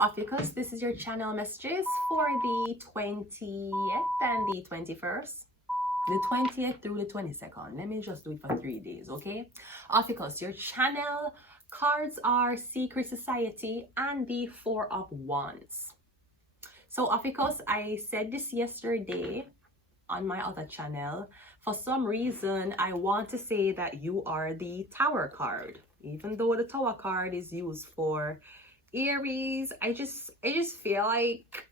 OPHIUCHUS, this is your channel messages for the 20th and the 21st. The 20th through the 22nd. Let me just do it for 3 days, okay? OPHIUCHUS, your channel cards are Secret Society and the Four of Wands. So OPHIUCHUS, I said this yesterday on my other channel. For some reason, I want to say that you are the Tower card. Even though the Tower card is used for Aries, I just feel like,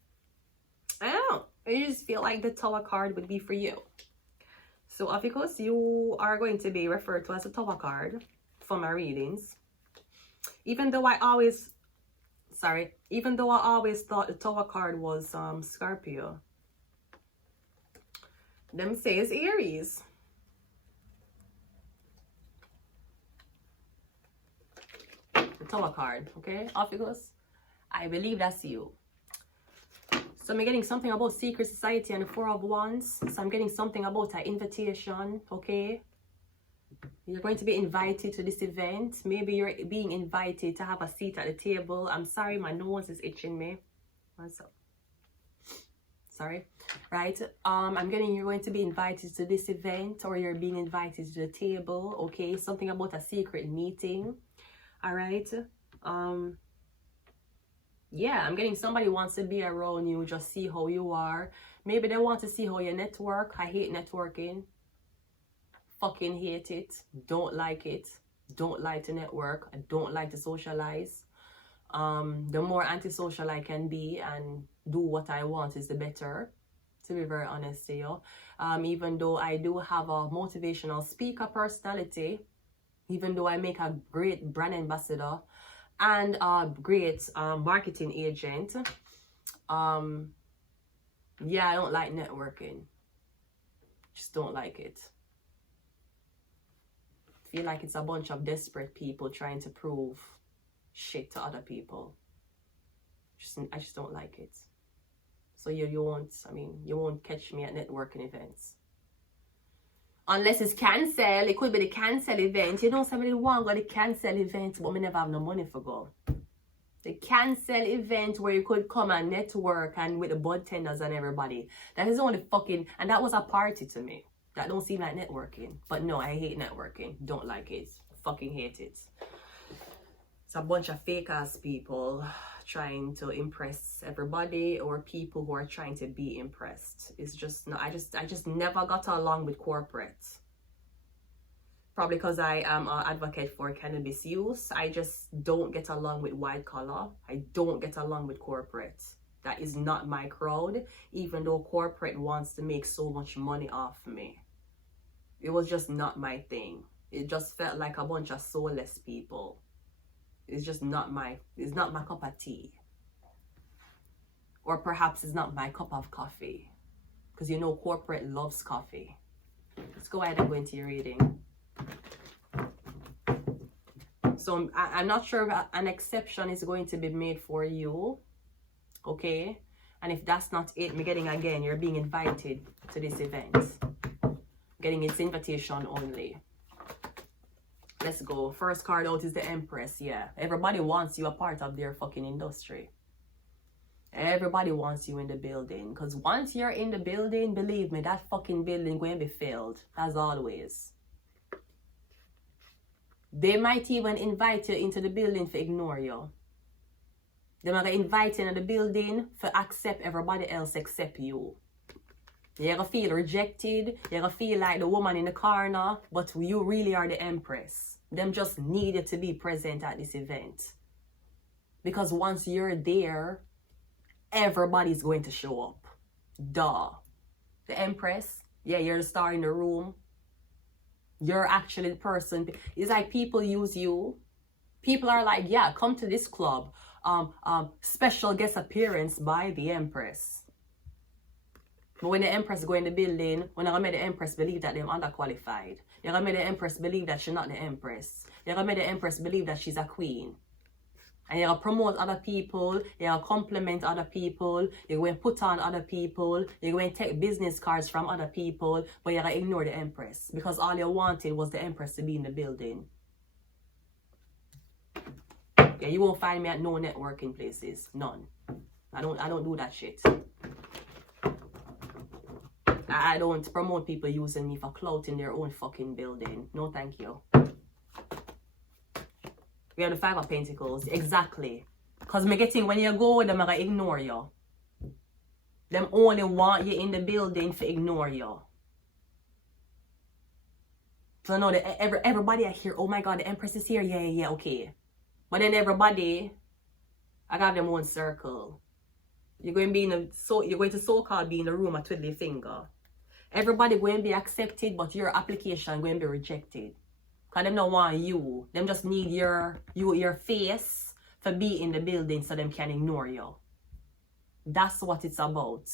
I don't know, I just feel like the Tower card would be for you. So OPHIUCHUS, you are going to be referred to as a Tower card for my readings. Even though I always thought the Tower card was Scorpio. Them say it's Aries. The Tower card, okay? OPHIUCHUS, I believe that's you. So I'm getting something about Secret Society and the Four of Wands. So I'm getting something about an invitation, okay? You're going to be invited to this event. Maybe you're being invited to have a seat at the table. I'm sorry, my nose is itching me. What's up? Sorry. Right? I'm getting you're going to be invited to this event, or you're being invited to the table, okay? Something about a secret meeting. All right? Yeah, I'm getting somebody wants to be around you, just see how you are. Maybe they want to see how you network. I hate networking. Fucking hate it. Don't like it. Don't like to network. I don't like to socialize. The more antisocial I can be and do what I want is the better, to be very honest to you. Even though I do have a motivational speaker personality, even though I make a great brand ambassador and a great marketing agent, yeah, I don't like networking. Just don't like it. Feel like it's a bunch of desperate people trying to prove shit to other people. I just don't like it. So you won't catch me at networking events. Unless it's cancel, it could be the cancel event. You know, somebody want to go to the cancel event, but me never have no money for go. The cancel event where you could come and network and with the bartenders and everybody. That is only fucking, and that was a party to me. That don't seem like networking. But no, I hate networking. Don't like it. Fucking hate it. It's a bunch of fake ass people trying to impress everybody, or people who are trying to be impressed. It's just no, I just never got along with corporate. Probably because I am an advocate for cannabis use. I just don't get along with white collar. I don't get along with corporate. That is not my crowd, even though corporate wants to make so much money off me. It was just not my thing. It just felt like a bunch of soulless people. It's just not it's not my cup of tea. Or perhaps it's not my cup of coffee. Because you know corporate loves coffee. Let's go ahead and go into your reading. So I'm not sure if an exception is going to be made for you. Okay? And if that's not it, I'm getting again, you're being invited to this event. Getting its invitation only. Let's go. First card out is the Empress. Yeah. Everybody wants you a part of their fucking industry. Everybody wants you in the building. Because once you're in the building, believe me, that fucking building going to be filled. As always. They might even invite you into the building to ignore you. They're not going to invite you into the building to accept everybody else except you. You're going to feel rejected. You're going to feel like the woman in the corner. But you really are the Empress. Them just needed to be present at this event. Because once you're there, everybody's going to show up. Duh. The Empress, yeah, you're the star in the room. You're actually the person. It's like people use you. People are like, yeah, come to this club. Special guest appearance by the Empress. But when the Empress go in the building, when I make the Empress believe that they're underqualified. You're going to make the Empress believe that she's not the Empress. You're going to make the Empress believe that she's a queen. And you're going to promote other people. You're going to compliment other people. You're going to put on other people. You're going to take business cards from other people. But you're going to ignore the Empress. Because all you wanted was the Empress to be in the building. Yeah, you won't find me at no networking places. None. I don't do that shit. I don't promote people using me for clout in their own fucking building. No, thank you. We have the Five of Pentacles. Exactly. Because me getting when you go with them, I gonna ignore you. Them only want you in the building to ignore you. So I know that everybody I hear, oh my God, the Empress is here. Yeah, okay. But then everybody, I got them one circle. You're going to be you're going to so-called be in the room a twiddly finger. Everybody going to be accepted, but your application going to be rejected. Because them don't want you. Them just need your face to be in the building so them can ignore you. That's what it's about.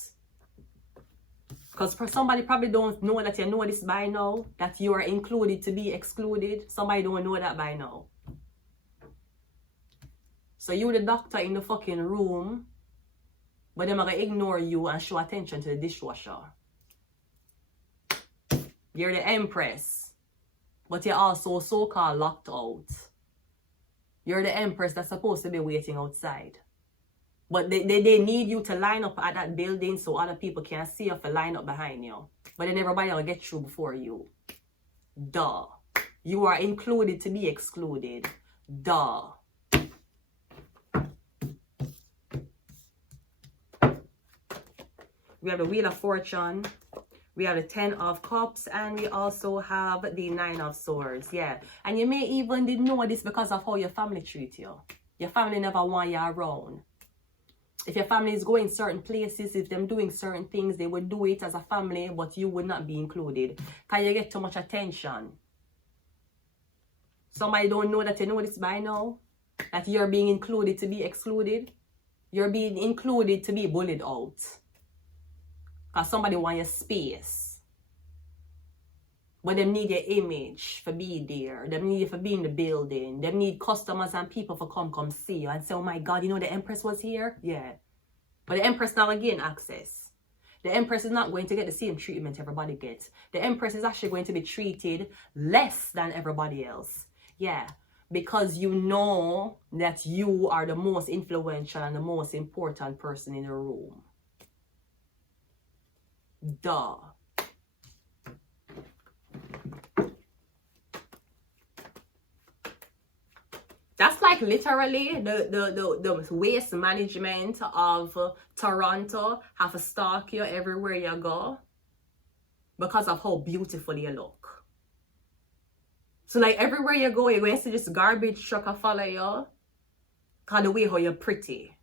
Because somebody probably don't know that you know this by now, that you are included to be excluded. Somebody don't know that by now. So you the doctor in the fucking room, but them are going to ignore you and show attention to the dishwasher. You're the Empress, but you're also so-called locked out. You're the Empress that's supposed to be waiting outside. But they need you to line up at that building so other people can see you for line up behind you. But then everybody will get through before you. Duh. You are included to be excluded. Duh. We have the Wheel of Fortune. We have the 10 of Cups. And we also have the 9 of Swords. Yeah. And you may even did know this because of how your family treat you. Your family never want you around. If your family is going certain places, if them doing certain things, they would do it as a family, but you would not be included. Because you get too much attention. Somebody don't know that you know this by now. That you're being included to be excluded. You're being included to be bullied out. Because somebody want your space. But them need your image for being there. Them need you for being in the building. Them need customers and people for come see you and say, oh my God, you know the Empress was here? Yeah. But the Empress now gain access. The Empress is not going to get the same treatment everybody gets. The Empress is actually going to be treated less than everybody else. Yeah. Because you know that you are the most influential and the most important person in the room. Duh. That's like literally the waste management of Toronto have to stalk you everywhere you go because of how beautiful you look. So like everywhere you go, you're going to see this garbage truck follow you because the way how you're pretty.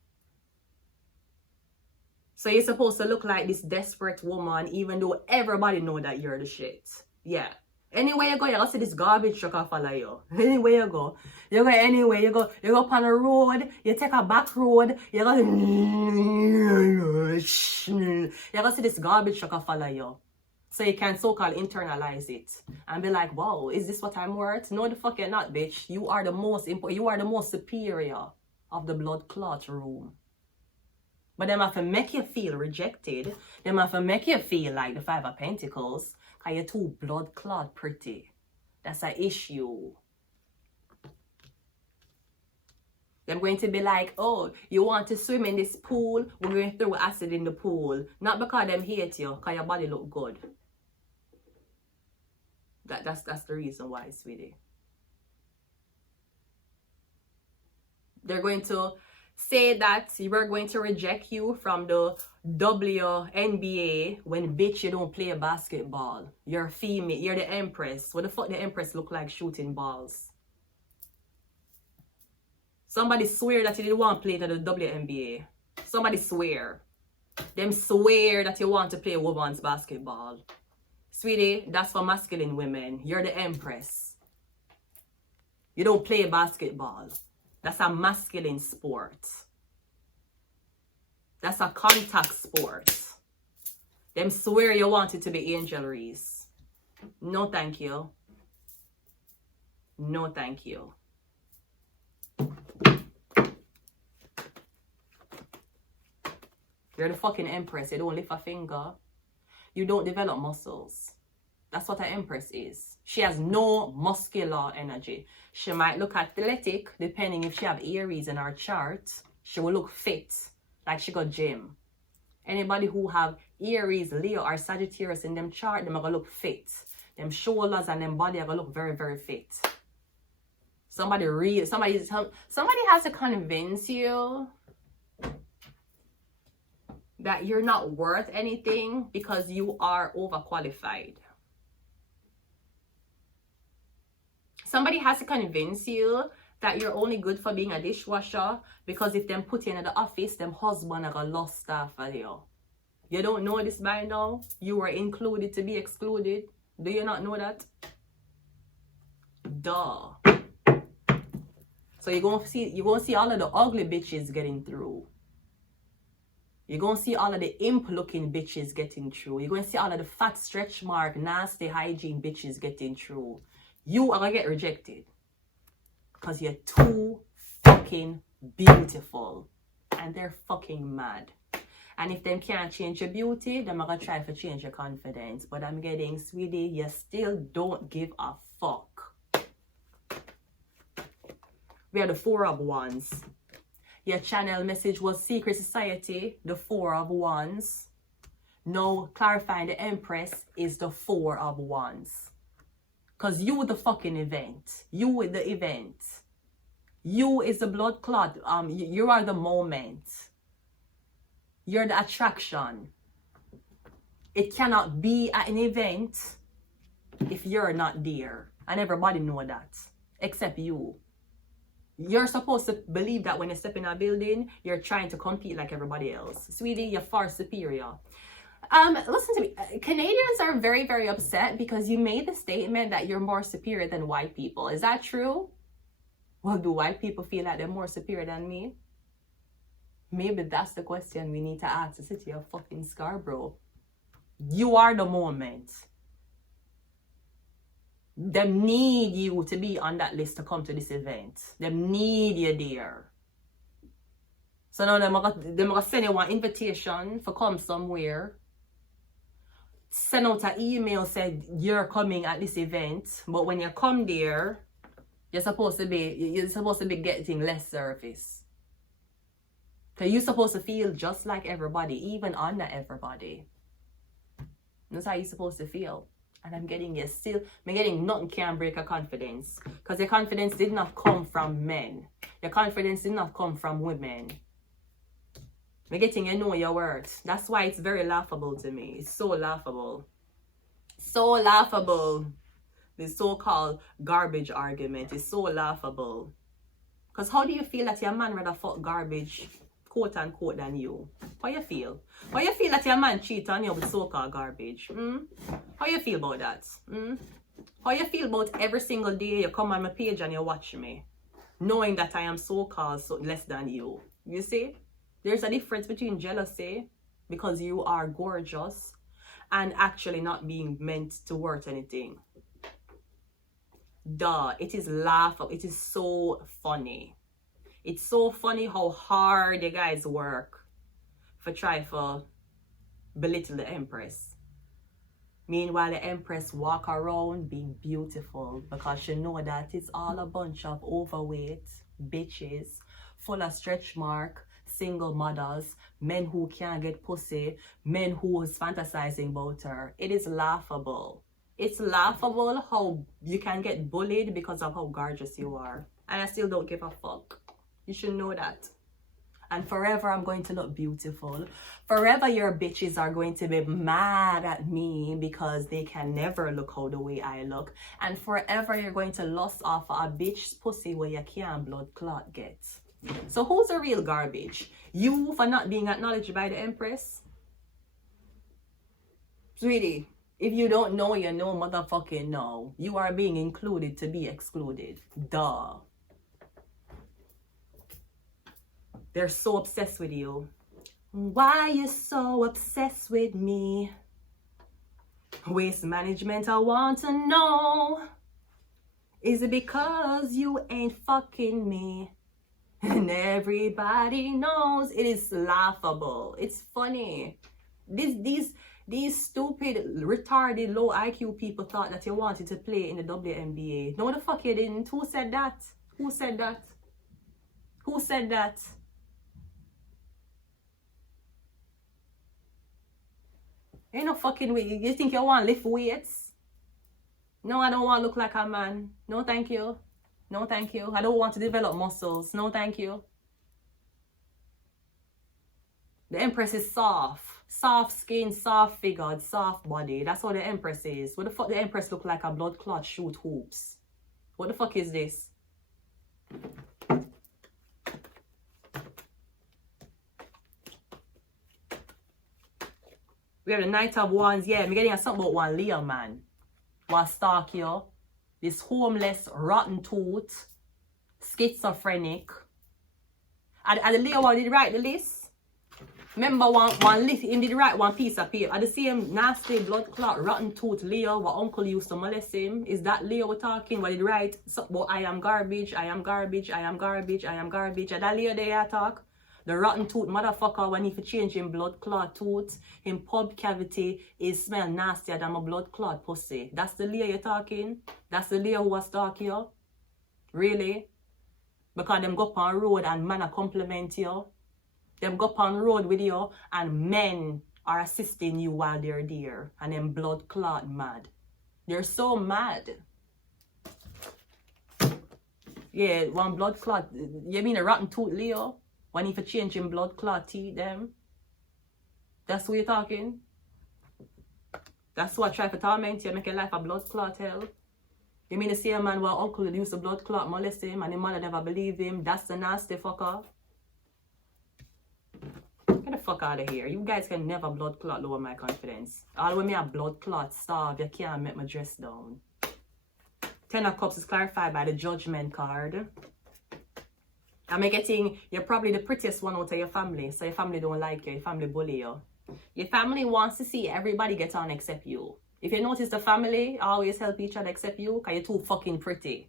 So you're supposed to look like this desperate woman even though everybody know that you're the shit. Yeah. Anywhere you go, you gotta see this garbage truck follow you. Anywhere you go. You go anywhere, you go up on a road, you take a back road, you gotta see this garbage truck follow you. So you can so-called internalize it and be like, wow, is this what I'm worth? No, the fuck you're not, bitch. You are the most important, you are the most superior of the blood clot room. But them have to make you feel rejected. Them have to make you feel like the Five of Pentacles. Because you're too blood clot pretty. That's an issue. They're going to be like, oh, you want to swim in this pool? We're going to throw acid in the pool. Not because them hate you. Because your body look good. That's the reason why, sweetie. They're going to say that you are going to reject you from the WNBA when bitch you don't play basketball. You're female. You're the Empress. What the fuck the Empress look like shooting balls? Somebody swear that you didn't want to play to the WNBA. Somebody swear. Them swear that you want to play women's basketball. Sweetie, that's for masculine women. You're the Empress. You don't play basketball. That's a masculine sport. That's a contact sport. Them swear you want it to be Angel Reese. No, thank you. No, thank you. You're the fucking Empress. You don't lift a finger. You don't develop muscles. That's what an empress is. She has no muscular energy. She might look athletic, depending if she have Aries in her chart. She will look fit, like she got gym. Anybody who have Aries, Leo, or Sagittarius in them chart, them are gonna look fit. Them shoulders and them body are gonna look very, very fit. Somebody has to convince you that you're not worth anything because you are overqualified. Somebody has to convince you that you're only good for being a dishwasher because if them put you in the office, them husband are gonna lost staff for you. You don't know this by now? You were included to be excluded. Do you not know that? Duh. So you're gonna see all of the ugly bitches getting through. You're gonna see all of the imp looking bitches getting through. You're gonna see all of the fat stretch mark, nasty hygiene bitches getting through. You are gonna get rejected. Because you're too fucking beautiful. And they're fucking mad. And if them can't change your beauty, then I'm gonna try to change your confidence. But I'm getting, sweetie, you still don't give a fuck. We are the Four of Wands. Your channel message was Secret Society, the Four of Wands. Now, clarifying the Empress is the Four of Wands. Because you the fucking event. You with the event. You is the blood clot. You are the moment. You're the attraction. It cannot be at an event if you're not there. And everybody know that. Except you. You're supposed to believe that when you step in a building, you're trying to compete like everybody else. Sweetie, you're far superior. Listen to me. Canadians are very, very upset because you made the statement that you're more superior than white people. Is that true? Well, do white people feel like they're more superior than me? Maybe that's the question we need to ask the city of fucking Scarborough. You are the moment. Them need you to be on that list to come to this event. Them need you there. So now they're going to send you one invitation for come somewhere. Send out an email said you're coming at this event, but when you come there, you're supposed to be getting less service. Because you're supposed to feel just like everybody, even under everybody. That's how you're supposed to feel. And I'm getting nothing can break your confidence. Because your confidence did not come from men. Your confidence did not come from women. I'm getting you know your worth. That's why it's very laughable to me. It's so laughable. So laughable. The so-called garbage argument is so laughable. Because how do you feel that your man rather fuck garbage, quote unquote, than you? How you feel? How you feel that your man cheat on you with so-called garbage? How you feel about that? How you feel about every single day you come on my page and you watch me, knowing that I am so-called less than you? You see? There's a difference between jealousy, because you are gorgeous, and actually not being meant to worth anything. Duh, it is laughable. It is so funny. It's so funny how hard you guys work for try for belittle the Empress. Meanwhile, the Empress walk around being beautiful because she know that it's all a bunch of overweight bitches full of stretch mark, single mothers, men who can't get pussy, men who is fantasizing about her. It is laughable. It's laughable how you can get bullied because of how gorgeous you are. And I still don't give a fuck. You should know that. And forever I'm going to look beautiful. Forever your bitches are going to be mad at me because they can never look how the way I look. And forever you're going to lust off a bitch's pussy where you can't blood clot get. So who's the real garbage? You for not being acknowledged by the Empress? Sweetie, if you don't know, you know motherfucking no. You are being included to be excluded. Duh. They're so obsessed with you. Why you so obsessed with me? Waste management, I want to know. Is it because you ain't fucking me? And everybody knows. It is laughable. It's funny. These These stupid, retarded, low IQ people thought that you wanted to play in the WNBA. No, the fuck you didn't. Who said that? Who said that? Who said that? Ain't no fucking way. You think you want to lift weights? No, I don't want to look like a man. No, thank you. No, thank you. I don't want to develop muscles. No, thank you. The Empress is soft. Soft skin, soft figured, soft body. That's what the Empress is. What the fuck the Empress look like a blood clot shoot hoops? What the fuck is this? We have the Knight of Wands. Yeah, I'm getting something about one Leo man. One stalk you. This homeless, rotten tooth, schizophrenic. And the Leo one did write the list. Remember one list, him did write one piece of paper. At the same nasty blood clot, rotten tooth Leo, what uncle used to molest him. Is that Leo we're talking? What did write? About I am garbage, I am garbage, I am garbage, I am garbage. And that Leo there talk. The rotten tooth motherfucker, when he for change him blood clot tooth, him pub cavity is smell nastier than my blood clot pussy. That's the Leo you're talking? That's the Leo who was talking you? Really? Because them go up on road and man a compliment you. Them go up on road with you and men are assisting you while they're there. And them blood clot mad. They're so mad. Yeah, one blood clot. You mean a rotten tooth Leo? When he for changing blood clot teeth them? That's what you're talking? That's what try for torment you, make your life a blood clot hell? You mean the same man where uncle used a blood clot molest him and the mother never believe him? That's the nasty fucker. Get the fuck out of here. You guys can never blood clot lower my confidence. All when me a blood clot starve, you can't make my dress down. 10 of Cups is clarified by the Judgment card. I'm getting, you're probably the prettiest one out of your family. So your family don't like you. Your family bully you. Your family wants to see everybody get on except you. If you notice the family always help each other except you, because you're too fucking pretty.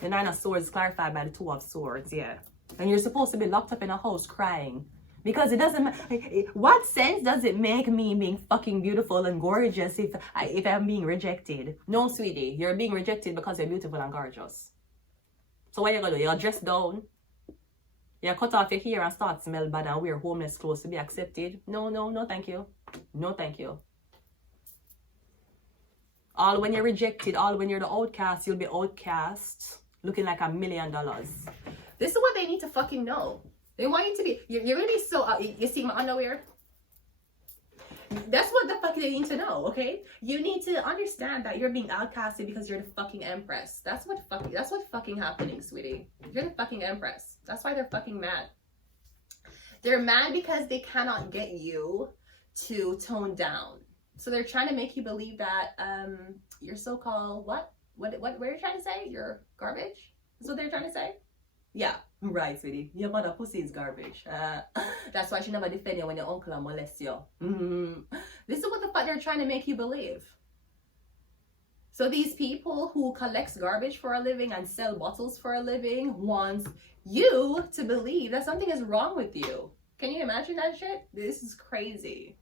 The 9 of Swords is clarified by the 2 of Swords, yeah. And you're supposed to be locked up in a house crying. Because it doesn't, what sense does it make me being fucking beautiful and gorgeous if I'm being rejected? No, sweetie, you're being rejected because you're beautiful and gorgeous. So what you gonna do? You're dress down. You cut off your hair and start smell bad and wear homeless clothes to be accepted. No, no, no, thank you. No, thank you. All when you're rejected, all when you're the outcast, you'll be outcast, looking like $1 million. This is what they need to fucking know. They want you to be. You're gonna be so. You see my underwear? That's what the fuck they need to know, okay? You need to understand that you're being outcasted because you're the fucking Empress. That's what fucking happening, sweetie. You're the fucking Empress. That's why they're fucking mad. They're mad because they cannot get you to tone down. So they're trying to make you believe that you're so-called what are you trying to say? You're garbage? That's what they're trying to say? Yeah, right, sweetie. Your mother pussy is garbage. That's why she never defend you when your uncle molest you. This is what the fuck they're trying to make you believe. So these people who collects garbage for a living and sell bottles for a living wants you to believe that something is wrong with you. Can you imagine that shit? This is crazy.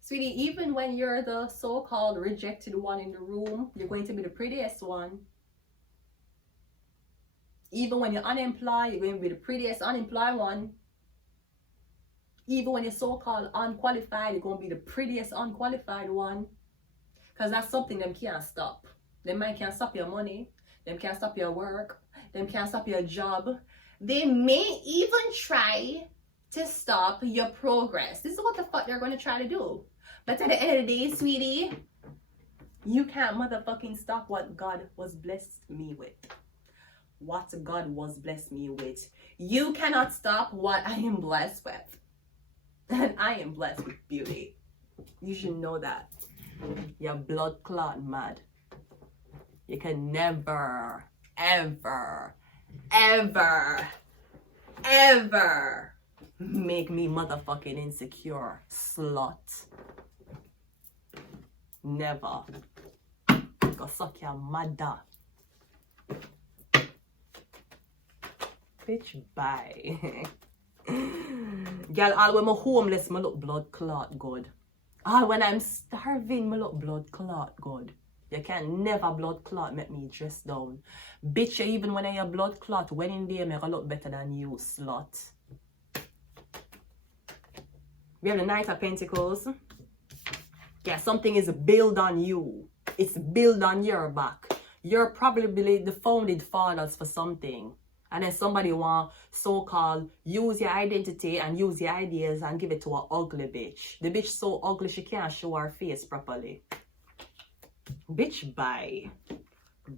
Sweetie, even when you're the so-called rejected one in the room, you're going to be the prettiest one. Even when you're unemployed, you're going to be the prettiest unemployed one. Even when you're so-called unqualified, you're going to be the prettiest unqualified one. Because that's something them can't stop. Them man can't stop your money. Them can't stop your work. Them can't stop your job. They may even try to stop your progress. This is what the fuck they're going to try to do. But at the end of the day, sweetie, you can't motherfucking stop what God was blessed me with. What God was blessed me with. You cannot stop what I am blessed with. And I am blessed with beauty. You should know that. You're blood clot mad. You can never, ever, ever, ever make me motherfucking insecure, slut. Never. Go suck your mother. Bitch, bye. Girl, all when I'm homeless, I look blood clot good. All when I'm starving, I look blood clot good. You can never blood clot make me dress down. Bitch, even when I have blood clot, when in there, I look better than you, slut. We have the Knight of Pentacles. Yeah, something is built on you. It's built on your back. You're probably the founding fathers for something. And then somebody want so-called use your identity and use your ideas and give it to an ugly bitch. The bitch so ugly she can't show her face properly. Bitch, bye.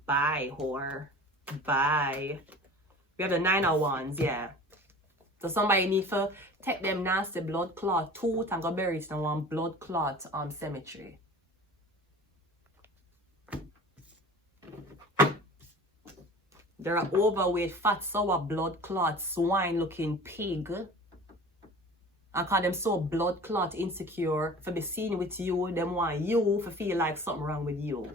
Bye, whore. Bye. We have the 9 of Wands, yeah. So somebody need to take them nasty blood clot tooth and go bury it in one blood clot cemetery. They're an overweight, fat, sour, blood clot, swine looking pig. And call them so blood clot insecure for be seen with you, them want you to feel like something wrong with you.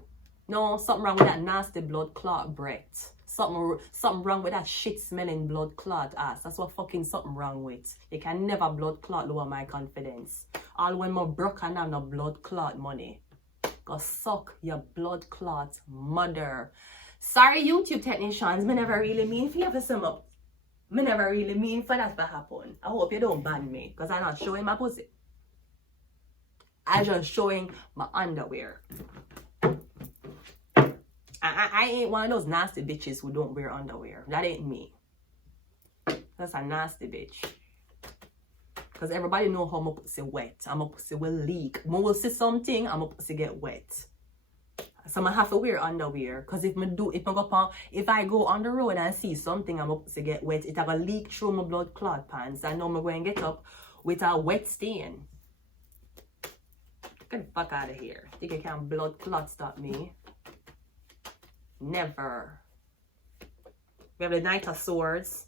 No, something wrong with that nasty blood clot breath. Something wrong with that shit smelling blood clot ass. That's what fucking something wrong with. You can never blood clot lower my confidence. All when my broke and have no blood clot money. Go suck your blood clot mother. Sorry, YouTube technicians, me never really mean for you to sum up. Me never really mean for that to happen. I hope you don't ban me, because I'm not showing my pussy. I'm just showing my underwear. I ain't one of those nasty bitches who don't wear underwear. That ain't me. That's a nasty bitch. Because everybody know how my pussy wet. And my pussy will leak. When will see something, and my pussy get wet. So I have to wear underwear. Because if I go on the road and see something and my pussy get wet, it will leak through my blood clot pants. I know I'm going to get up with a wet stain. Get the fuck out of here. Think you can blood clot stop me? Never. We have the Knight of Swords.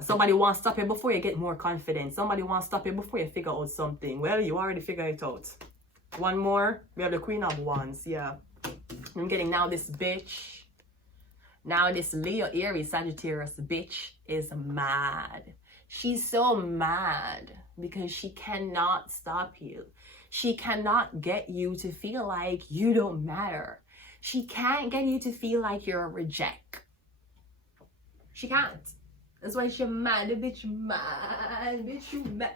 Somebody wants to stop you before you get more confidence. Somebody wants to stop you before you figure out something. Well, you already figured it out. One more. We have the Queen of Wands. Yeah. I'm getting now this bitch. Now this Leo, Aries, Sagittarius bitch is mad. She's so mad because she cannot stop you. She cannot get you to feel like you don't matter. She can't get you to feel like you're a reject. She can't. That's why she's mad. The bitch mad. Bitch, you mad.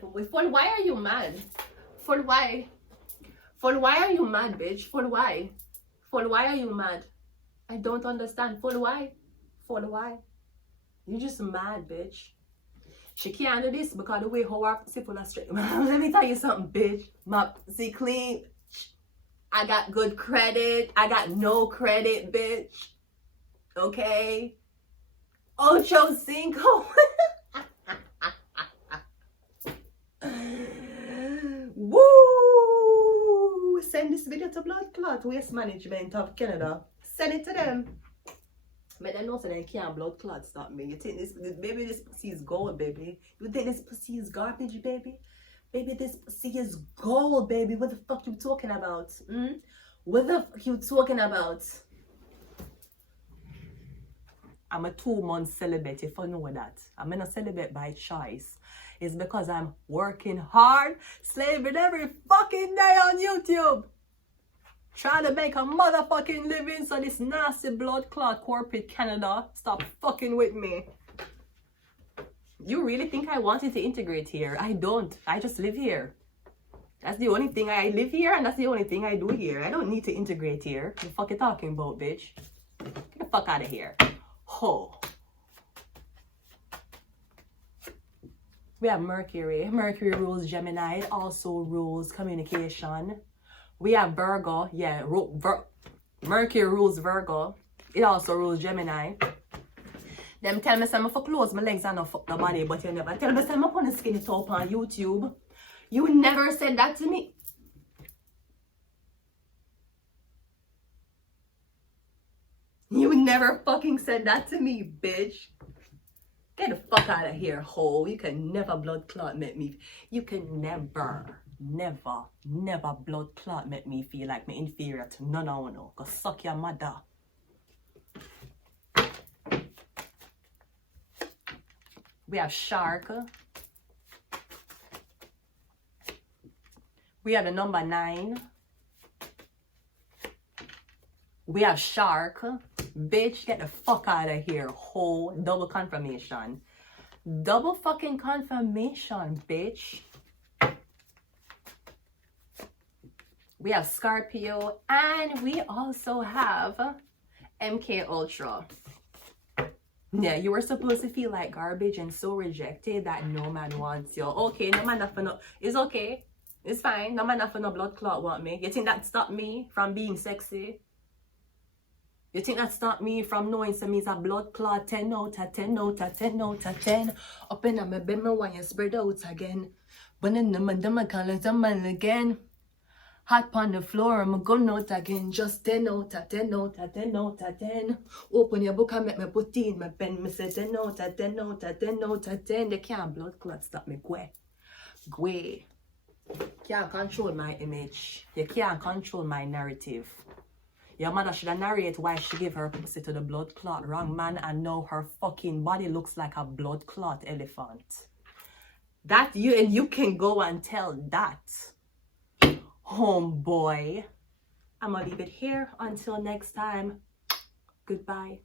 For why are you mad? For why? For why are you mad, bitch? For why? For why are you mad? I don't understand. For why? For why? You just mad, bitch. She can't do this because the way how her pussy full of straight. Let me tell you something, bitch. My pussy clean. I got good credit. I got no credit, bitch. Okay? Ocho Cinco. Woo! Send this video to Blood Clot Waste Management of Canada. Send it to them. But they know so they can't blood clot stop me. You think this, baby, this pussy is gold, baby? You think this pussy is garbage, baby? Baby, this pussy is gold, baby. What the fuck you talking about? What the fuck you talking about? I'm a 2-month celibate, if you know that. I'm not celibate by choice. It's because I'm working hard, slaving every fucking day on YouTube. Trying to make a motherfucking living so this nasty blood clot corporate Canada stop fucking with me. You really think I wanted to integrate here? I don't. I just live here. That's the only thing. I live here and that's the only thing I do here. I don't need to integrate here. What the fuck you talking about, bitch? Get the fuck out of here. Ho. We have Mercury. Mercury rules Gemini. It also rules communication. We have Virgo. Yeah, Mercury rules Virgo. It also rules Gemini. Them tell me some for close my legs and not fuck the body, but you never tell me some up on the skinny top on YouTube. You never said that to me. You never fucking said that to me, bitch. Get the fuck out of here, ho. You can never blood clot make me. You can never blood clot make me feel like me inferior to none of you. Go suck your mother. We have Shark. We have the number 9. We have shark. Bitch, get the fuck out of here. Ho, double confirmation. Double fucking confirmation, bitch. We have Scorpio. And we also have MK Ultra. Yeah, you were supposed to feel like garbage and so rejected that no man wants you. Okay, no man nothing. It's okay. It's fine. No man nothing no blood clot want me. You think that stopped me from being sexy? You think that stopped me from knowing some is a blood clot? 10 out of 10 out of 10 out of 10. Up in my bed, my wine spread out again. But then the man call it a man again. Hot on the floor, I'm going out again. Just 10 out of 10 out of 10 out of 10. Open your book and make me put in my pen. Me say 10 out of 10 out of 10 out of 10. They can't blood clot stop me. Go. Can't control my image. You can't control my narrative. Your mother should have narrate why she gave her pussy to the blood clot wrong man and now her fucking body looks like a blood clot elephant. That you can go and tell that. Homeboy. I'm gonna leave it here until next time. Goodbye.